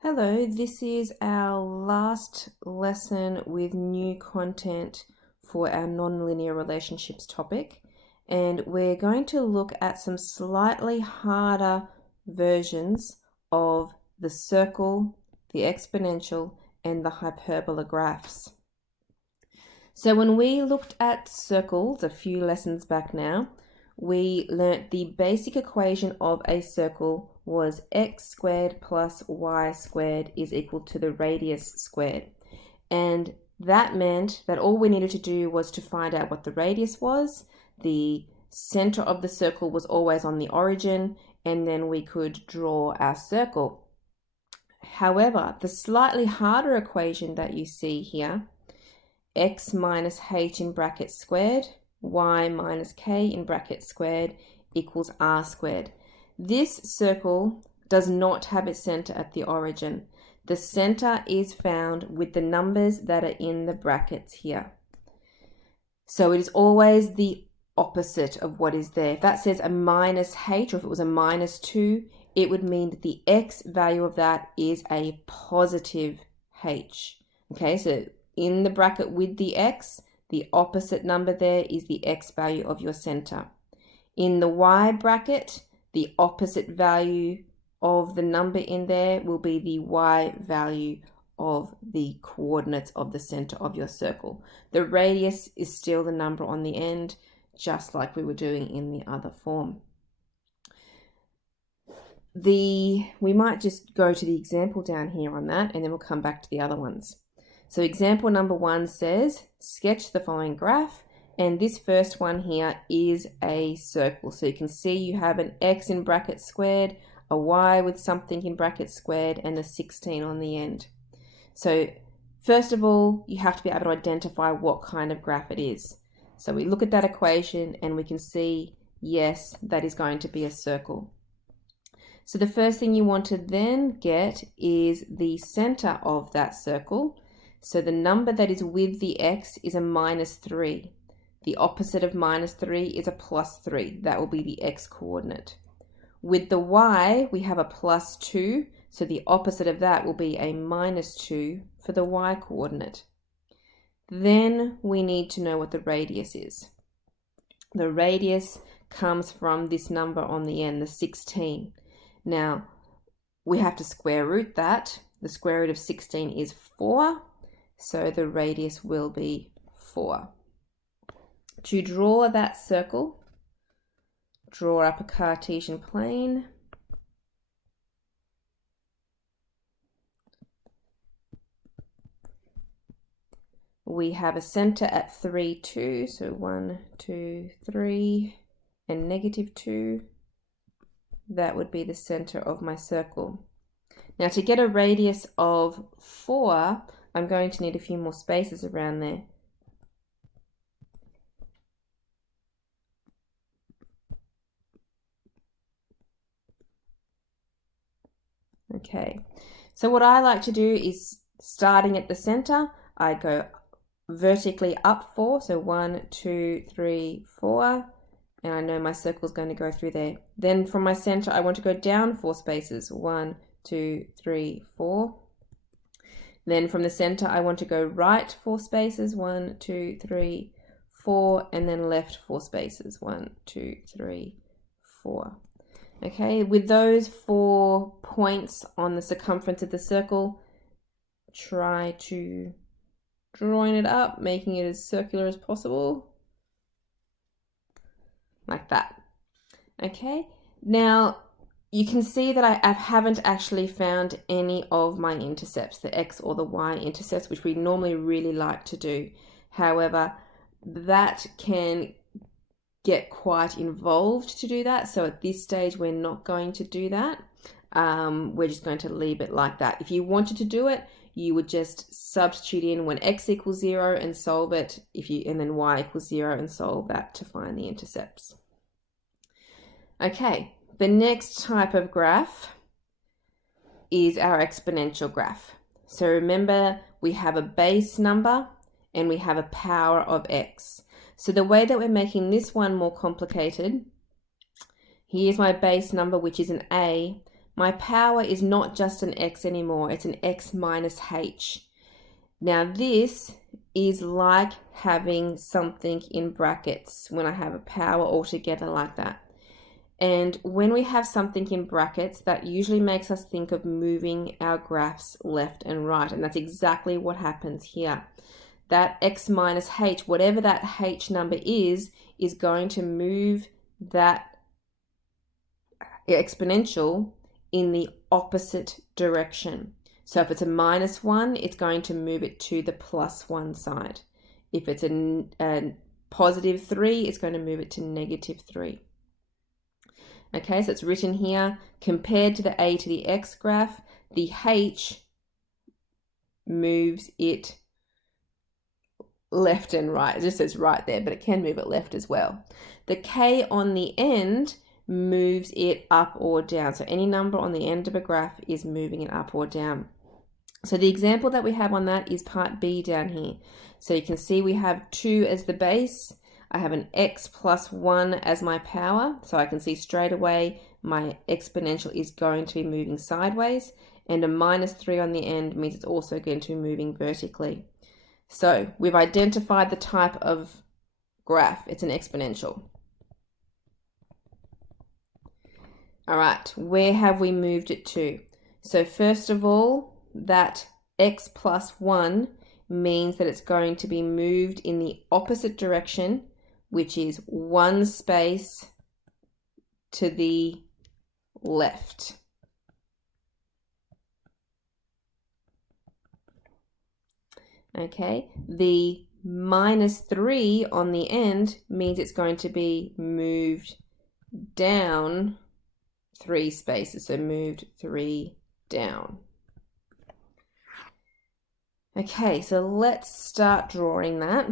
Hello, this is our last lesson with new content for our nonlinear relationships topic, and we're going to look at some slightly harder versions of the circle, the exponential, and the hyperbola graphs. So when we looked at circles a few lessons back now, we learnt the basic equation of a circle was x squared plus y squared is equal to the radius squared. And that meant that all we needed to do was to find out what the radius was. The center of the circle was always on the origin, and then we could draw our circle. However, the slightly harder equation that you see here, x minus h in brackets squared, y minus k in brackets squared equals r squared. This circle does not have its center at the origin. The center is found with the numbers that are in the brackets here. So it is always the opposite of what is there. If that says a minus h, or if it was a minus 2, it would mean that the x value of that is a positive h. Okay, so in the bracket with the x, the opposite number there is the x value of your center. In the y bracket, the opposite value of the number in there will be the y value of the coordinates of the center of your circle. The radius is still the number on the end, just like we were doing in the other form. We might just go to the example down here on that, and then we'll come back to the other ones. So example number 1 says, sketch the following graph, and this first one here is a circle. So you can see you have an x in brackets squared, a y with something in brackets squared, and a 16 on the end. So first of all, you have to be able to identify what kind of graph it is. So we look at that equation and we can see, yes, that is going to be a circle. So the first thing you want to then get is the center of that circle. So the number that is with the x is a minus 3. The opposite of minus 3 is a plus 3. That will be the x coordinate. With the y, we have a plus 2. So the opposite of that will be a minus 2 for the y coordinate. Then we need to know what the radius is. The radius comes from this number on the end, the 16. Now, we have to square root that. The square root of 16 is 4. So the radius will be 4. To draw that circle, draw up a Cartesian plane. We have a center at 3, 2. So 1, 2, 3, and negative 2. That would be the center of my circle. Now to get a radius of 4, I'm going to need a few more spaces around there. Okay, so what I like to do is, starting at the center, I go vertically up 4, so 1, 2, 3, 4, and I know my circle is going to go through there. Then from my center, I want to go down 4 spaces, 1, 2, 3, 4. Then from the center, I want to go right 4 spaces, 1, 2, 3, 4, and then left 4 spaces, 1, 2, 3, 4. Okay, with those 4 points on the circumference of the circle, try to join it up, making it as circular as possible, like that. Okay, now you can see that I haven't actually found any of my intercepts, the x or the y intercepts, which we normally really like to do. However, that can get quite involved to do that. So at this stage, we're not going to do that. We're just going to leave it like that. If you wanted to do it, you would just substitute in when x equals 0 and solve it, and then y equals 0 and solve that to find the intercepts. Okay, the next type of graph is our exponential graph. So remember, we have a base number and we have a power of x. So the way that we're making this one more complicated, here's my base number, which is an a. my power is not just an x anymore, it's an x minus h. Now this is like having something in brackets when I have a power altogether like that. And when we have something in brackets, that usually makes us think of moving our graphs left and right. And that's exactly what happens here. That x minus h, whatever that h number is going to move that exponential in the opposite direction. So if it's a -1, it's going to move it to the +1 side. If it's a +3, it's going to move it to -3. Okay, so it's written here, compared to the a to the x graph, the h moves it left and right. It just says right there, but it can move it left as well. The k on the end moves it up or down. So any number on the end of a graph is moving it up or down. So the example that we have on that is part B down here. So you can see we have 2 as the base. I have an x plus 1 as my power. So I can see straight away my exponential is going to be moving sideways, and a -3 on the end means it's also going to be moving vertically. So we've identified the type of graph. It's an exponential. All right, where have we moved it to? So first of all, that x plus 1 means that it's going to be moved in the opposite direction, which is 1 space to the left. Okay, the -3 on the end means it's going to be moved down 3 spaces, so moved 3 down. Okay, so let's start drawing that.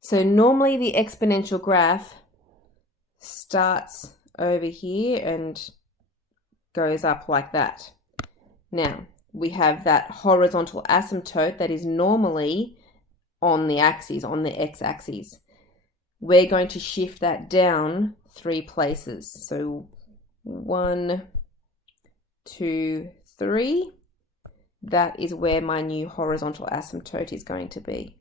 So normally the exponential graph starts over here and goes up like that. Now, we have that horizontal asymptote that is normally on the axis, on the x-axis. We're going to shift that down 3 places. So 1, 2, 3. That is where my new horizontal asymptote is going to be.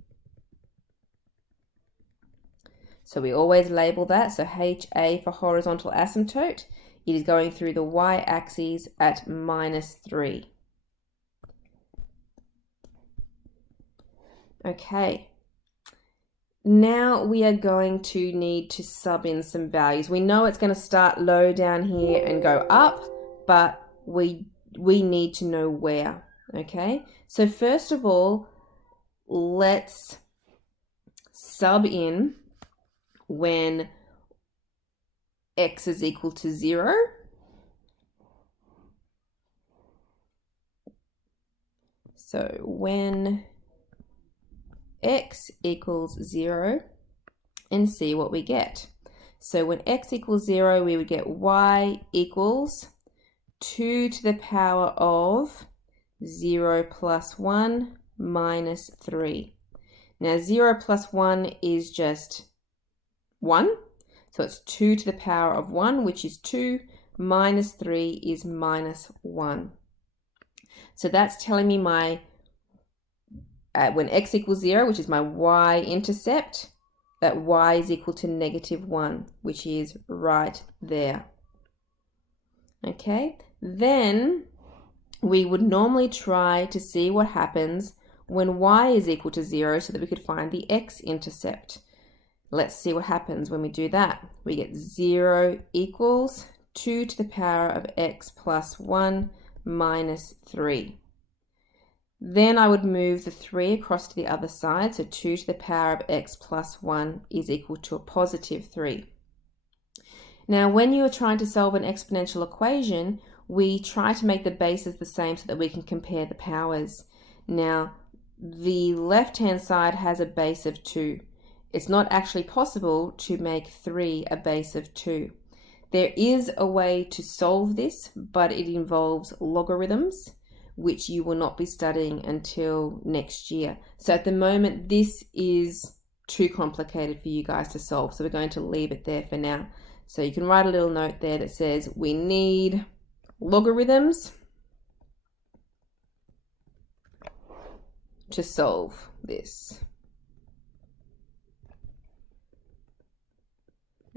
So we always label that. So HA for horizontal asymptote. It is going through the y-axis at -3. Okay. Now we are going to need to sub in some values. We know it's going to start low down here and go up, but we need to know where. Okay. So first of all, let's sub in when x is equal to 0. So when x equals 0, and see what we get. So when x equals 0, we would get y equals 2 to the power of 0 plus 1 minus 3. Now 0 plus 1 is just 1. So it's 2 to the power of 1, which is 2, minus 3 is minus 1. So that's telling me my, when x equals 0, which is my y-intercept, that y is equal to -1, which is right there. Okay, then we would normally try to see what happens when y is equal to 0 so that we could find the x-intercept. Let's see what happens when we do that. We get 0 equals 2 to the power of x plus 1 minus 3. Then I would move the 3 across to the other side. So 2 to the power of x plus 1 is equal to a positive 3. Now, when you are trying to solve an exponential equation, we try to make the bases the same so that we can compare the powers. Now, the left-hand side has a base of 2. It's not actually possible to make 3 a base of 2. There is a way to solve this, but it involves logarithms, which you will not be studying until next year. So at the moment, this is too complicated for you guys to solve. So we're going to leave it there for now. So you can write a little note there that says we need logarithms to solve this.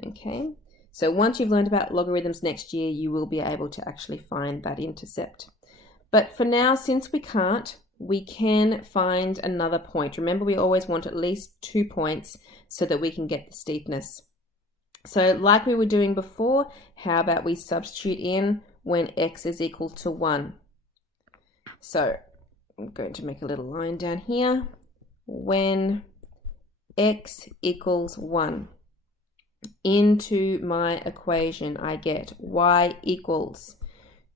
Okay, so once you've learned about logarithms next year, you will be able to actually find that intercept. But for now, since we can't, we can find another point. Remember, we always want at least 2 points so that we can get the steepness. So like we were doing before, how about we substitute in when x is equal to 1? So I'm going to make a little line down here. When x equals 1, into my equation, I get y equals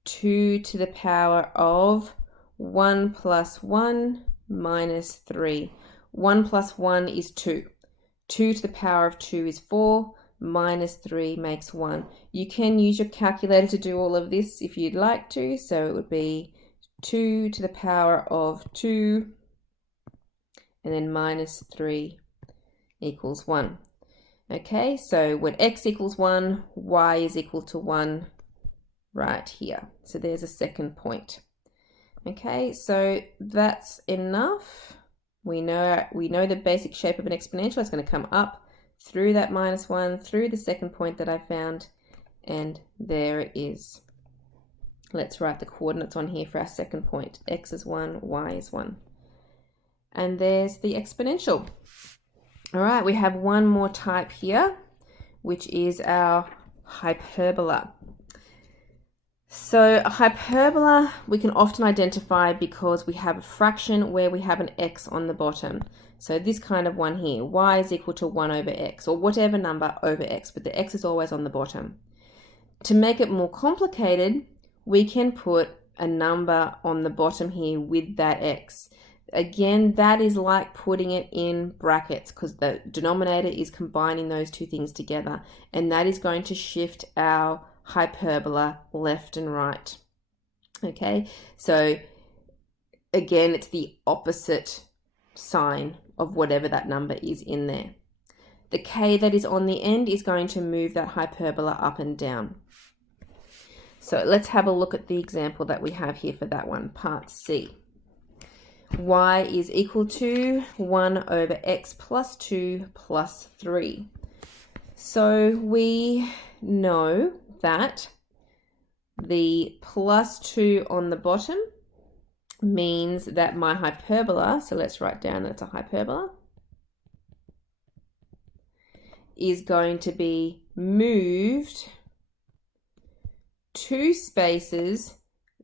2 to the power of 1 plus 1 minus 3. 1 plus 1 is 2. 2 to the power of 2 is 4. Minus 3 makes 1. You can use your calculator to do all of this if you'd like to. So it would be 2 to the power of 2 and then minus 3 equals 1. Okay, so when x equals 1, y is equal to 1 right here. So there's a second point. Okay, so that's enough. We know the basic shape of an exponential. It's going to come up through that minus 1, through the second point that I found, and there it is. Let's write the coordinates on here for our second point. X is 1, y is 1. And there's the exponential. All right, we have one more type here, which is our hyperbola. So a hyperbola we can often identify because we have a fraction where we have an x on the bottom. So this kind of one here, y is equal to 1 over x, or whatever number over x, but the x is always on the bottom. To make it more complicated, we can put a number on the bottom here with that x. Again, that is like putting it in brackets because the denominator is combining those two things together, and that is going to shift our hyperbola left and right. Okay, so again, it's the opposite sign of whatever that number is in there. The k that is on the end is going to move that hyperbola up and down. So let's have a look at the example that we have here for that one, part C. Y is equal to 1 over x plus 2 plus 3. So we know that the plus 2 on the bottom means that my hyperbola, so let's write down that it's a hyperbola, is going to be moved 2 spaces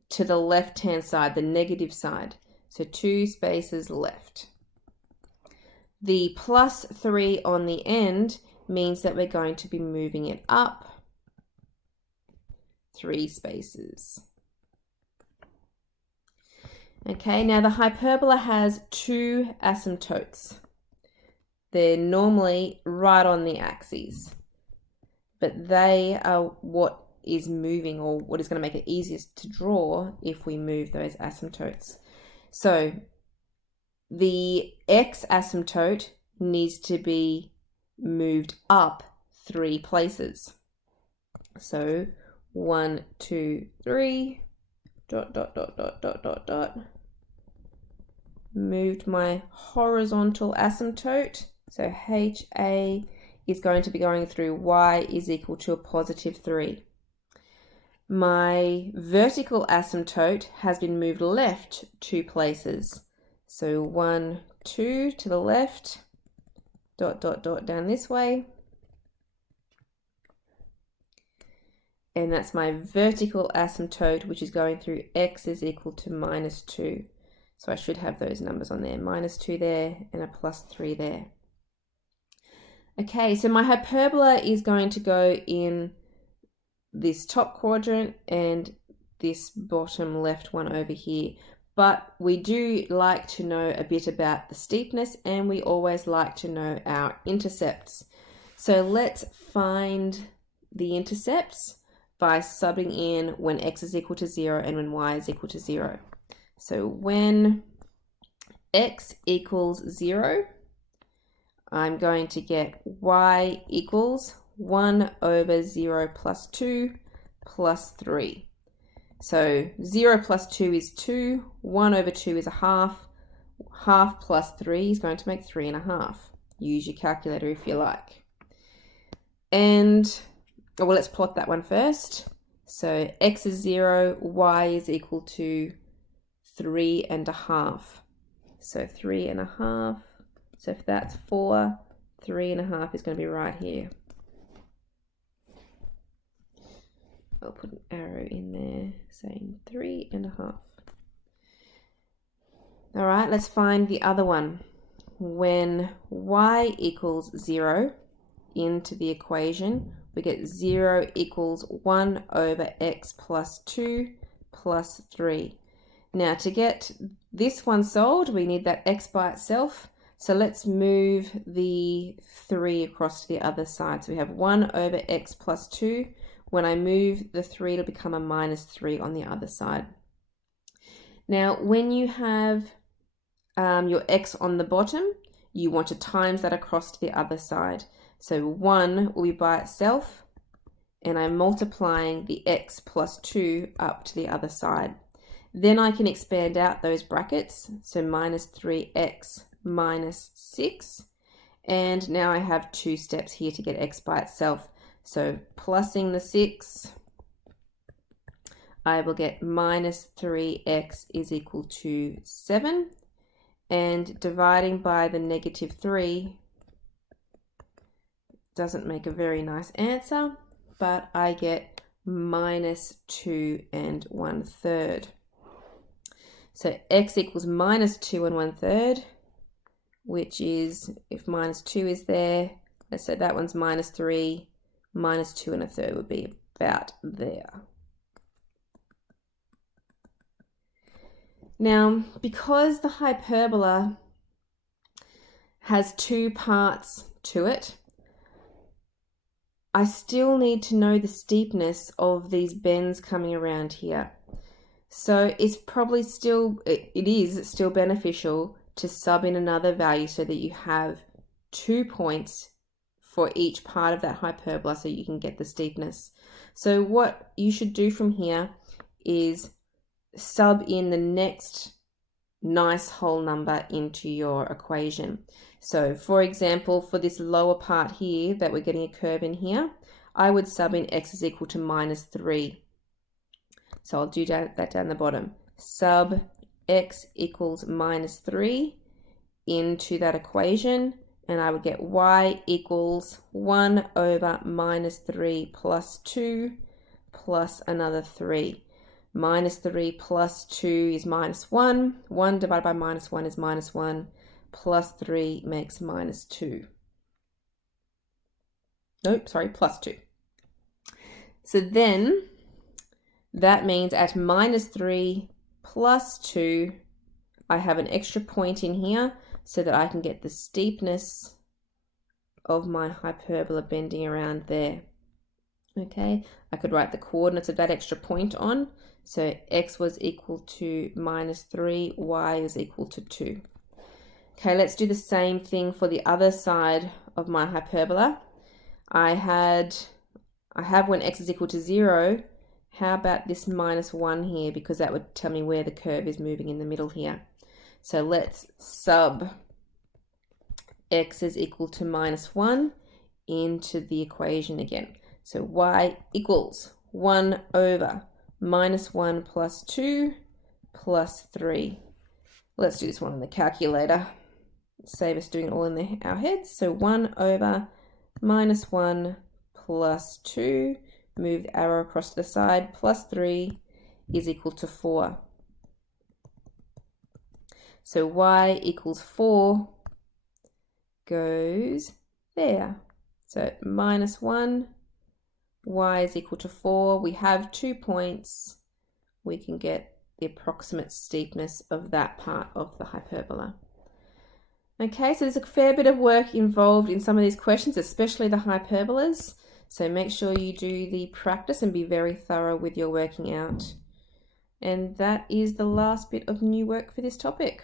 to the left-hand side, the negative side. So 2 spaces left. The plus 3 on the end means that we're going to be moving it up 3 spaces. Okay, now the hyperbola has 2 asymptotes. They're normally right on the axes, but they are what is moving, or what is going to make it easiest to draw if we move those asymptotes. So the x asymptote needs to be moved up 3 places. So 1, 2, 3, ... Moved my horizontal asymptote. So HA is going to be going through y is equal to a positive 3. My vertical asymptote has been moved left 2 places. So 1, 2 to the left, ... down this way. And that's my vertical asymptote, which is going through x is equal to minus 2. So I should have those numbers on there, minus 2 there and a plus 3 there. Okay, so my hyperbola is going to go in this top quadrant and this bottom left one over here. But we do like to know a bit about the steepness, and we always like to know our intercepts. So let's find the intercepts by subbing in when x is equal to 0 and when y is equal to 0. So when x equals 0, I'm going to get y equals 1 over 0 plus 2 plus 3. So 0 plus 2 is 2, 1 over 2 is a half, half plus 3 is going to make 3.5. Use your calculator if you like. And, well, let's plot that one first. So x is 0, y is equal to 3.5. So 3.5. So if that's 4, 3.5 is going to be right here. I'll put an arrow in there saying 3.5. All right, let's find the other one. When y equals 0 into the equation, we get 0 equals 1 over x plus 2 plus 3. Now to get this one solved, we need that x by itself. So let's move the 3 across to the other side. So we have 1 over x plus 2. When I move the 3, it'll become a minus 3 on the other side. Now, when you have your x on the bottom, you want to times that across to the other side. So 1 will be by itself, and I'm multiplying the x plus 2 up to the other side. Then I can expand out those brackets, so minus 3x minus 6. And now I have 2 steps here to get x by itself. So plussing the 6, I will get minus 3x is equal to 7. And dividing by the negative 3 doesn't make a very nice answer, but I get minus 2 1/3. So x equals minus 2 1/3, which is, if minus 2 is there, let's say that one's minus 3, minus 2 1/3 would be about there. Now, because the hyperbola has 2 parts to it, I still need to know the steepness of these bends coming around here. So it's probably still, it is still beneficial to sub in another value so that you have 2 points for each part of that hyperbola so you can get the steepness. So what you should do from here is sub in the next nice whole number into your equation. So for example, for this lower part here that we're getting a curve in here, I would sub in x is equal to minus 3. So I'll do that down the bottom. Sub x equals minus 3 into that equation, and I would get y equals 1 over minus 3 plus 2 plus another 3. Minus 3 plus 2 is minus 1. 1 divided by minus 1 is minus 1. Plus 3 makes minus 2. Nope, sorry, plus 2. So then that means at minus 3 plus 2, I have an extra point in here so that I can get the steepness of my hyperbola bending around there. Okay, I could write the coordinates of that extra point on. So x was equal to minus 3, y is equal to 2. Okay, let's do the same thing for the other side of my hyperbola. I have when x is equal to 0. How about this minus 1 here, because that would tell me where the curve is moving in the middle here. So let's sub x is equal to minus 1 into the equation again. So y equals 1 over minus 1 plus 2 plus 3. Let's do this one on the calculator. Save us doing it all in our heads. So 1 over minus 1 plus 2, move the arrow across to the side, plus 3 is equal to 4. So y equals 4 goes there. So minus 1, y is equal to 4. We have 2 points. We can get the approximate steepness of that part of the hyperbola. Okay, so there's a fair bit of work involved in some of these questions, especially the hyperbolas. So make sure you do the practice and be very thorough with your working out. And that is the last bit of new work for this topic.